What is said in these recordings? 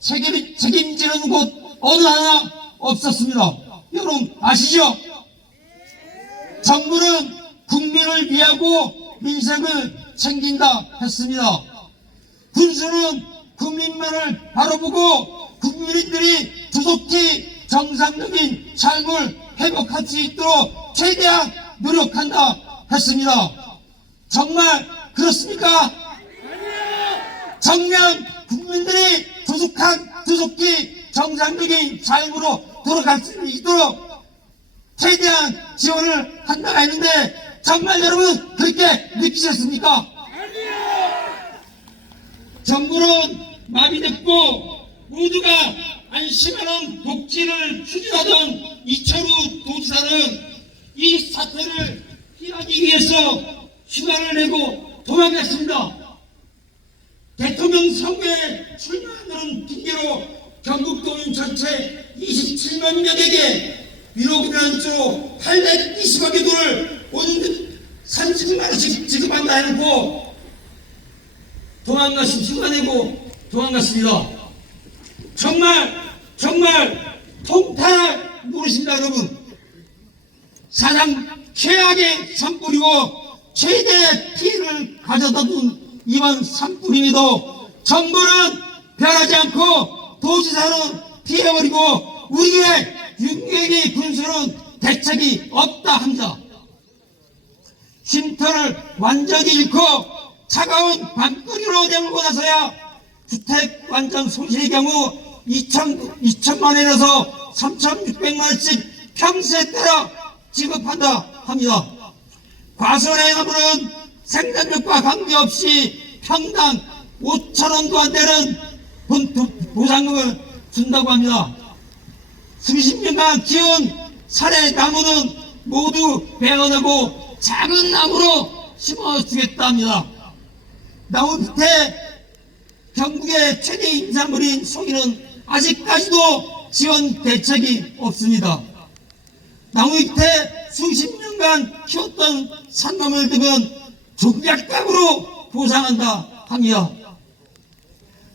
책임지는 곳 어느 하나 없었습니다. 여러분 아시죠? 정부는 국민을 위하고 민생을 챙긴다 했습니다. 군수는 국민만을 바라보고 국민들이 조속히 정상적인 삶을 회복할 수 있도록 최대한 노력한다 했습니다. 정말 그렇습니까? 정녕 국민들이 조속히 정상적인 삶으로 돌아갈 수 있도록 최대한 지원을 한다고 했는데 정말 여러분 그렇게 느끼셨습니까? 정부는 마비됐고 모두가 안심하는 복지를 추진하던 이철우 도지사는 이 사태를 피하기 위해서 휴가를 내고 도망갔습니다. 대통령 선거에 출마하는 핑계로 경북도민 전체 27만 명에게 위로금연으로 820억의 돈을 30만 원씩 지급한다 해놓고 휴가 내고 도망갔습니다. 정말 통탄할 노릇입니다. 여러분 사상 최악의 산불이고 최대의 피해를 가져다 둔 이번 산불임에도 정부는 변하지 않고 도지사는 피해버리고 우리의 윤경희 군수는 대책이 없다 합니다. 쉼터를 완전히 잃고 차가운 밤거리로 내몰고 나서야 주택 완전 손실의 경우 2천만 원에서 3,600만 원씩 평소에 따라 지급한다 합니다. 과수원의 가물은 생산력과 관계없이 평당 5,000원도 안 되는 보상금을 준다고 합니다. 수십 년간 키운 살의 나무는 모두 베어내고 작은 나무로 심어주겠다 합니다. 나무 밑에 경북의 최대 임산물인 송이는 아직까지도 지원 대책이 없습니다. 나무 밑에 수십 년간 키웠던 산나물 등은 종잣값으로 보상한다 합니다.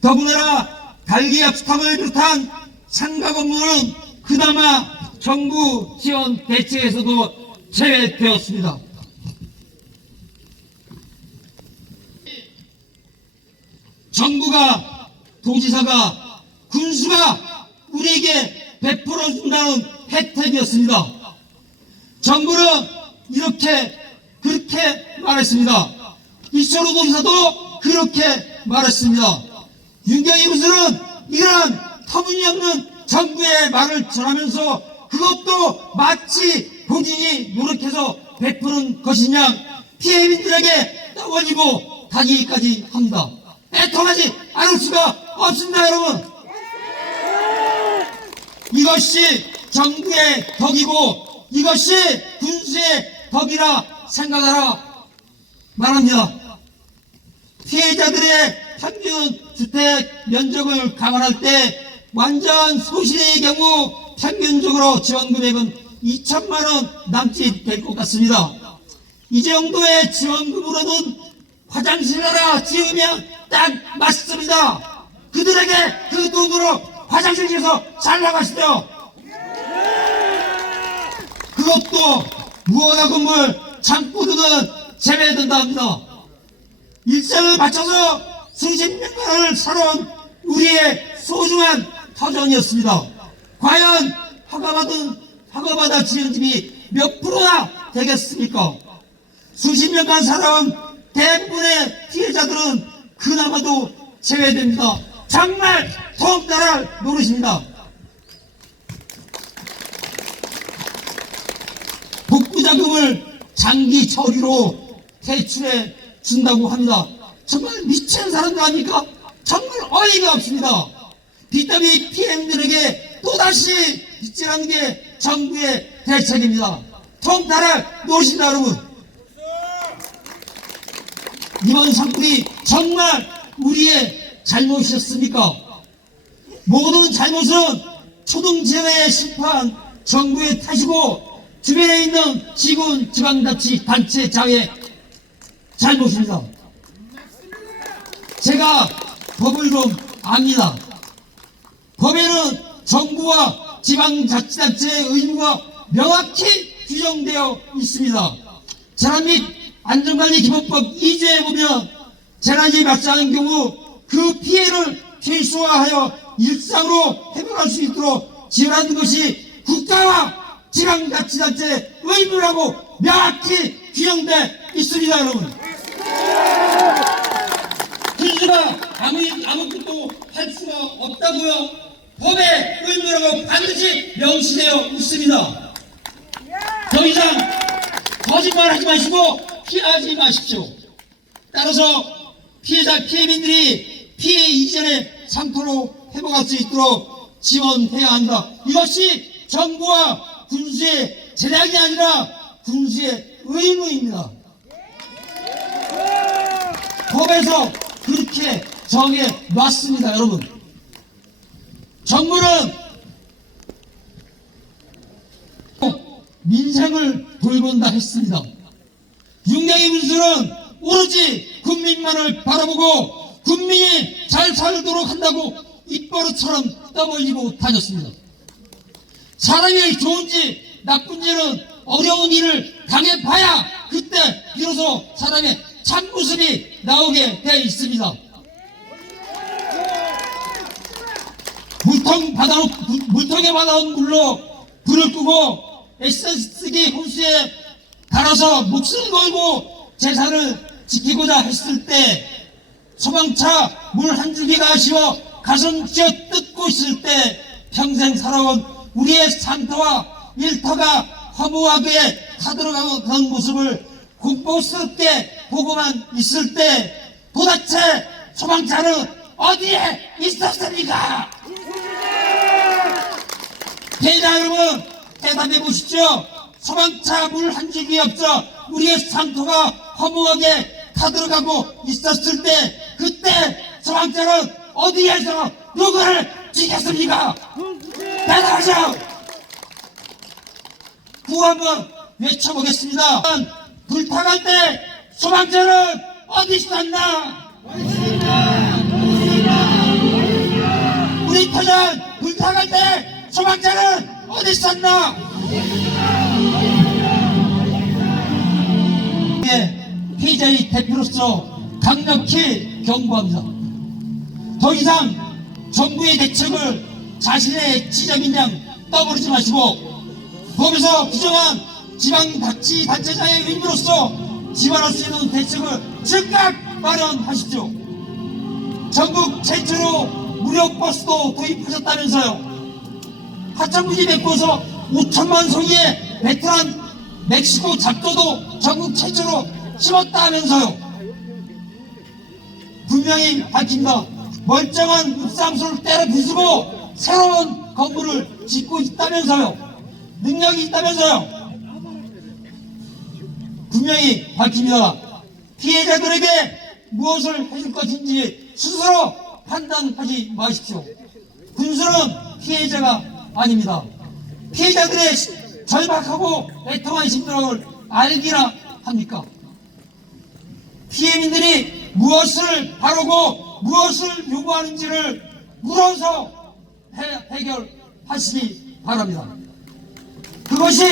더군다나 갈기압수탐을 비롯한 상가 건물은 그나마 정부 지원 대책에서도 제외되었습니다. 정부가 도지사가 군수가 우리에게 베풀어준다는 혜택이었습니다. 정부는 그렇게 말했습니다. 이철우 도지사도 그렇게 말했습니다. 윤경희 군수는 이러한 터무니없는 정부의 말을 전하면서 그것도 마치 본인이 노력해서 베푸는 것이냐 피해민들에게 떠벌리고 다니기까지 합니다. 애통하지 않을 수가 없습니다. 여러분 이것이 정부의 덕이고 이것이 군수의 덕이라 생각하라 말합니다. 피해자들의 평균 주택 면적을 감안할 때 완전 소실의 경우 평균적으로 지원 금액은 2천만 원 남짓 될 것 같습니다. 이 정도의 지원금으로는 화장실 하나 지으면 딱 맞습니다. 그들에게 그 돈으로 화장실 지어서 잘 나가시죠. 그것도 무허가 건물 창고 등은 제외된다 합니다. 일생을 바쳐서 수십 년간을 살아온 우리의 소중한 터전이었습니다. 과연 허가받아 지은 집이 몇 프로나 되겠습니까? 수십 년간 살아온 대부분의 피해자들은 그나마도 제외됩니다. 정말 통달할 노릇입니다. 복구자금을 장기 처리로 대출해 준다고 합니다. 정말 미친 사람들 아닙니까? 정말 어이가 없습니다. 빚더미 피해자들에게 또다시 빚지라는 게 정부의 대책입니다. 통달할 노릇입니다. 여러분 이번 산불이 정말 우리의 잘못이었습니까? 모든 잘못은 초등지회의 심판 정부의 탓이고 주변에 있는 지군 지방자치단체장의 잘못입니다. 제가 법을 좀 압니다. 법에는 정부와 지방자치단체의 의무가 명확히 규정되어 있습니다. 재난 및 안전관리기본법 2조에 보면 재난이 발생하는 경우 그 피해를 최소화하여 일상으로 회복할 수 있도록 지원하는 것이 국가와 지방자치단체의 의무라고 명확히 규정되어 있습니다. 여러분, 군수가 아무것도 할 수가 없다고요? 법의 의무라고 반드시 명시되어 있습니다. 더 이상 거짓말하지 마시고 피하지 마십시오. 따라서 피해민들이 피해 이전의 상태로 회복할 수 있도록 지원해야 한다. 이것이 정부와 군수의 재량이 아니라 군수의 의무입니다. 법에서 그렇게 정해 놨습니다. 여러분, 정부는 민생을 돌본다 했습니다. 윤곽의 군수는 오로지 국민만을 바라보고 국민이 잘 살도록 한다고 입버릇처럼 떠벌리고 다녔습니다. 사람이 좋은지 나쁜지는 어려운 일을 당해봐야 그때 비로소 사람의 참모습이 나오게 되어 있습니다. 물통에 받아온 물로 불을 끄고 SS기 호수에 달아서 목숨을 걸고 재산을 지키고자 했을 때 소방차 물 한 줄기가 아쉬워 가슴 쥐어 뜯고 있을 때 평생 살아온 우리의 산터와 일터가 허무하게 타들어가는 모습을 공포스럽게 보고만 있을 때 도대체 소방차는 어디에 있었습니까? 피해자 여러분, 대답해 보시죠. 소방차 물 한 줄기 없어 우리의 산토가 허무하게 타들어가고 있었을 때 그때 소방차는 어디에서 누구를 지켰습니까? 대답하시오. 구호 한번 외쳐보겠습니다. 불타갈 때 소방차는 어디 있었나? 우리 터전 불타갈 때 소방차는 어디 있었나? 피해자의 대표로서 강력히 경고합니다. 더 이상 정부의 대책을 자신의 지적인 양 떠버리지 마시고 법에서 규정한 지방자치단체장의 의무로서 지원할 수 있는 대책을 즉각 마련하십시오. 전국 최초로 무료 버스도 도입하셨다면서요. 하천부지 메꿔서 5천만 송이의 베트남 멕시코 잡초도 전국 최초로 심었다 하면서요. 분명히 밝힌다. 멀쩡한 읍상수를 때려 부수고 새로운 건물을 짓고 있다면서요. 능력이 있다면서요. 분명히 밝힙니다. 피해자들에게 무엇을 해줄 것인지 스스로 판단하지 마십시오. 군수는 피해자가 아닙니다. 피해자들의 절박하고 애통한 심정을 알기나 합니까? 피해민들이 무엇을 바라고 무엇을 요구하는지를 물어서 해결하시기 바랍니다. 그것이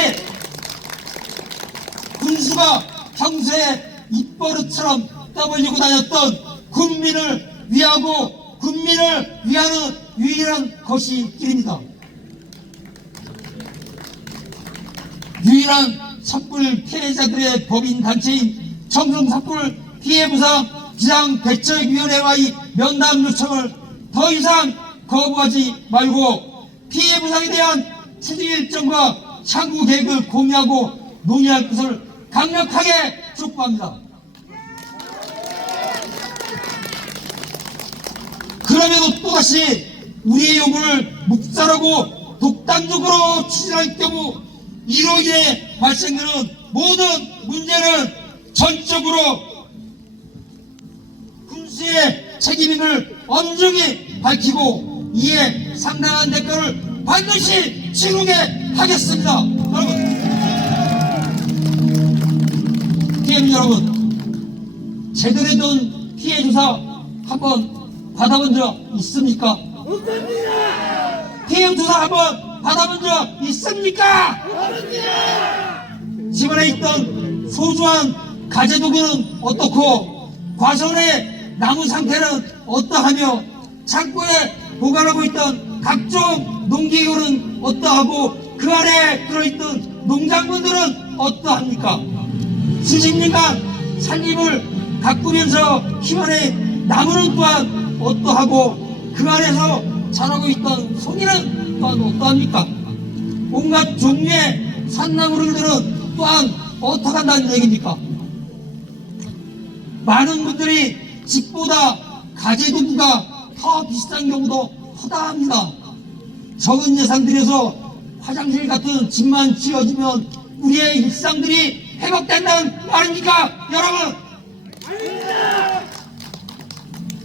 군수가 평소에 입버릇처럼 떠벌리고 다녔던 국민을 위하고 국민을 위하는 유일한 것이 길입니다. 유일한 산불 피해자들의 법인 단체인 청송산불 피해보상 비상대책위원회와의 면담 요청을 더 이상 거부하지 말고 피해보상에 대한 추진 일정과 향후 계획을 공유하고 논의할 것을 강력하게 촉구합니다. 그럼에도 또다시 우리의 요구를 묵살하고 독단적으로 추진할 경우 이로 인해 발생되는 모든 문제는 전적으로 군수의 책임임을 엄중히 밝히고 이에 상당한 대가를 반드시 치르게 하겠습니다. 여러분, 피해민 여러분, 제대로 된 피해 조사 한번 받아본 적 있습니까? 없습니다. 피해 조사 한번 받아본 적 있습니까? 집안에 있던 소중한 가재도구는 어떻고 과수원의 나무 상태는 어떠하며 창고에 보관하고 있던 각종 농기구는 어떠하고 그 안에 들어있던 농작물들은 어떠합니까? 수십 년간 살림을 가꾸면서 키워낸 나무는 또한 어떠하고 그 안에서 자라고 있던 송이는 또한 어떠합니까? 온갖 종류의 산나물들은 또한 어떡한다는 얘기입니까? 많은 분들이 집보다 가재도구가 더 비싼 경우도 허다합니다. 적은 예산 들여서 화장실 같은 집만 지어지면 우리의 일상들이 회복된다는 말입니까? 여러분!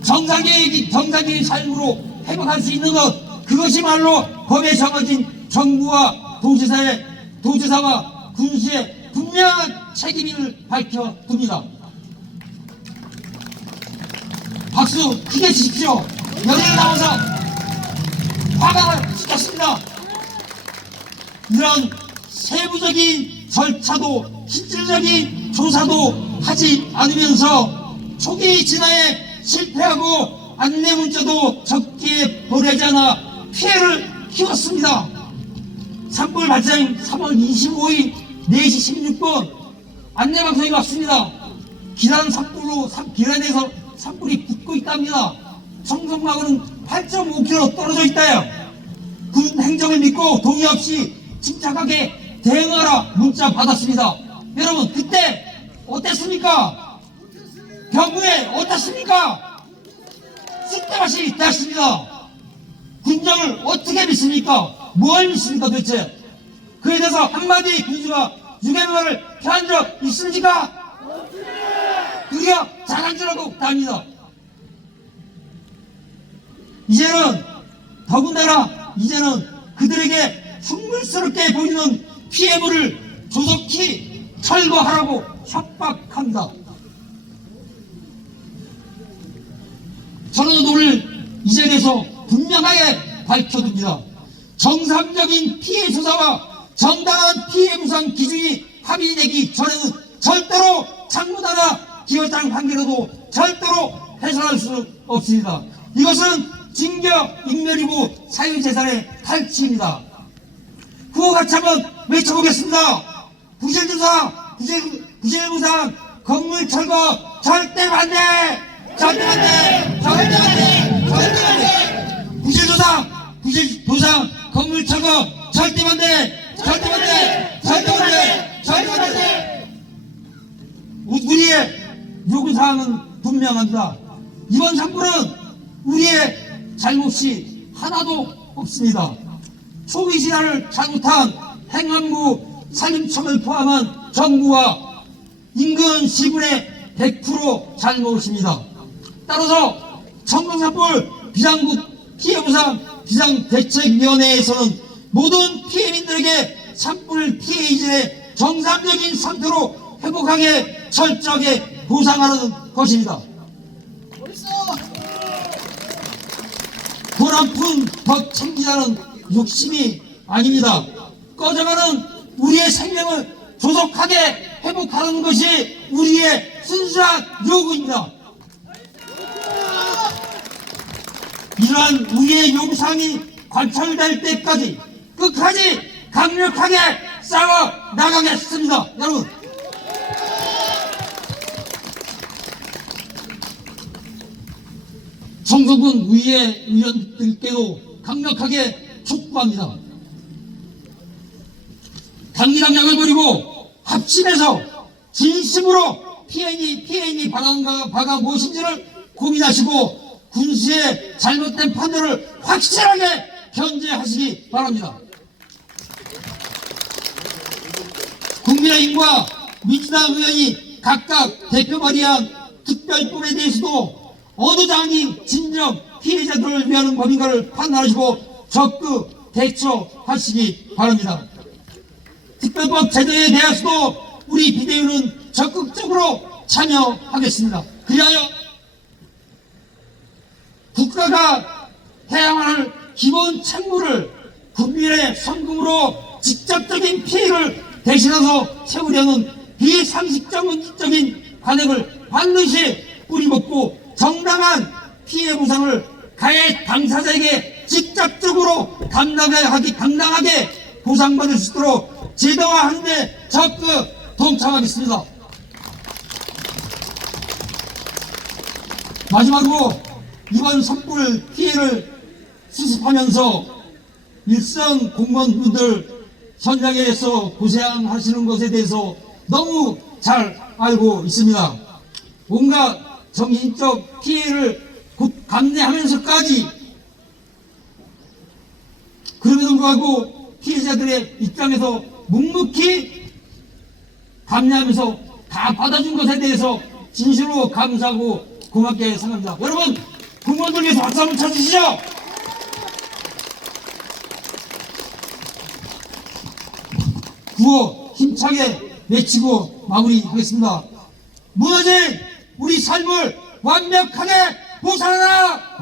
정상적인 삶으로 회복할 수 있는 것, 그것이 말로 법에 정해진 정부와 도지사와 군수의 분명한 책임을 밝혀둡니다. 박수 크게 주십시오. 연예인 나와서 화가 시켰습니다. 이런 세부적인 절차도 실질적인 조사도 하지 않으면서 초기 진화에 실패하고 안내 문자도 적기에 보내지 않아 피해를 키웠습니다. 산불 발생 3월 25일 4시 16분 안내방송이 왔습니다. 기란에서 산불이 붙고 있답니다. 청송마을은 8.5km 떨어져 있다요. 군 행정을 믿고 동의 없이 침착하게 대응하라 문자 받았습니다. 여러분 그때 어땠습니까? 병무에 어땠습니까? 쑥대밭이 됐습니다. 군정을 어떻게 믿습니까? 뭘 믿습니까 도대체? 그에 대해서 한마디 군수가 유괴말을 한 적 있습니까? 그게 잘한 줄 알고 답니다. 이제는 더군다나 이제는 그들에게 흉물스럽게 보이는 피해물을 조속히 철거하라고 협박합니다. 저는 오늘 이 자리에서 분명하게 밝혀둡니다. 정상적인 피해 조사와 정당한 피해 보상 기준이 합의되기 전에는 절대로 창문하나 기업장 판결로도 절대로 해소할 수 없습니다. 이것은 징역 인멸이고 사유재산의 탈취입니다. 구호같이 한번 외쳐보겠습니다. 부실조사, 부실보상, 건물 철거 절대 반대! 절대 반대! 절대 반대! 절대 반대! 부실조사, 부실보상, 건물 철거 절대 반대! 절대 반대! 절대 반대! 절대 반대! 우리의 요구사항은 분명합니다. 이번 산불은 우리의 잘못이 하나도 없습니다. 초기 진화를 잘못한 행안부 산림청을 포함한 정부와 인근 시군의 100% 잘못입니다. 따라서 청정산불 비상국 피해보상 비상대책위원회에서는 모든 피해민들에게 산불 피해 이전의 정상적인 상태로 회복하게 철저하게 보상하는 것입니다. 돈 한 푼 더 챙기자는 욕심이 아닙니다. 꺼져가는 우리의 생명을 조속하게 회복하는 것이 우리의 순수한 요구입니다. 이러한 우리의 요구사항이 관철될 때까지 끝까지 강력하게 싸워 나가겠습니다. 여러분, 청소군 의회 의원들께도 강력하게 촉구합니다. 당리당략을 버리고 합심해서 진심으로 피해인이 바라는 바가 무엇인지를 고민하시고 군수의 잘못된 판단을 확실하게 견제하시기 바랍니다. 국민의힘과 민주당 의원이 각각 대표 발의한 특별법에 대해서도 어느 장이 진정 피해자들을 위한 법인가를 판단하시고 적극 대처하시기 바랍니다. 특별법 제도에 대해서도 우리 비대위는 적극적으로 참여하겠습니다. 그리하여 국가가 해야만 할 기본 책무를 국민의 성금으로 직접적인 피해를 대신해서 채우려는 비상식적인 관행을 반드시 뿌리먹고 정당한 피해 보상을 가해 당사자에게 직접적으로 당당하게 보상받을 수 있도록 제도화하는 데 적극 동참하겠습니다. 마지막으로 이번 산불 피해를 수습하면서 일선 공무원분들 현장에서 고생하시는 것에 대해서 너무 잘 알고 있습니다. 온갖 정신적 피해를 감내하면서까지 그럼에도 불구하고 피해자들의 입장에서 묵묵히 감내하면서 다 받아준 것에 대해서 진심으로 감사하고 고맙게 생각합니다. 여러분, 공무원들 위해서 박수 한번 쳐주시죠. 구호 힘차게 외치고 마무리하겠습니다. 무너진 우리 삶을 완벽하게 보상하라!